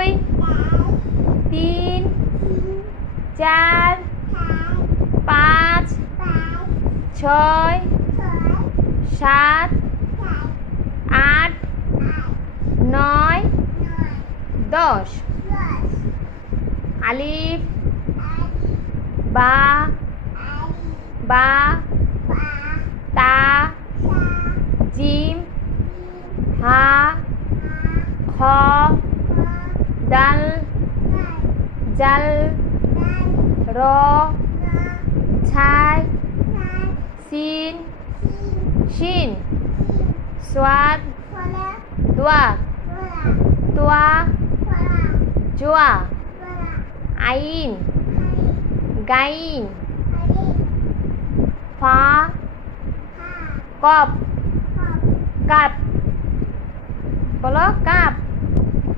2 3 4 5 6 7 8 9 10 আলিফ বা বা তা জিম হা খ দাল জাল র ছাই সিন শিন সোয়াদ দোয়া তোয়া জোয়া আইন গাইন ফা কপ কাপ বলো কাপ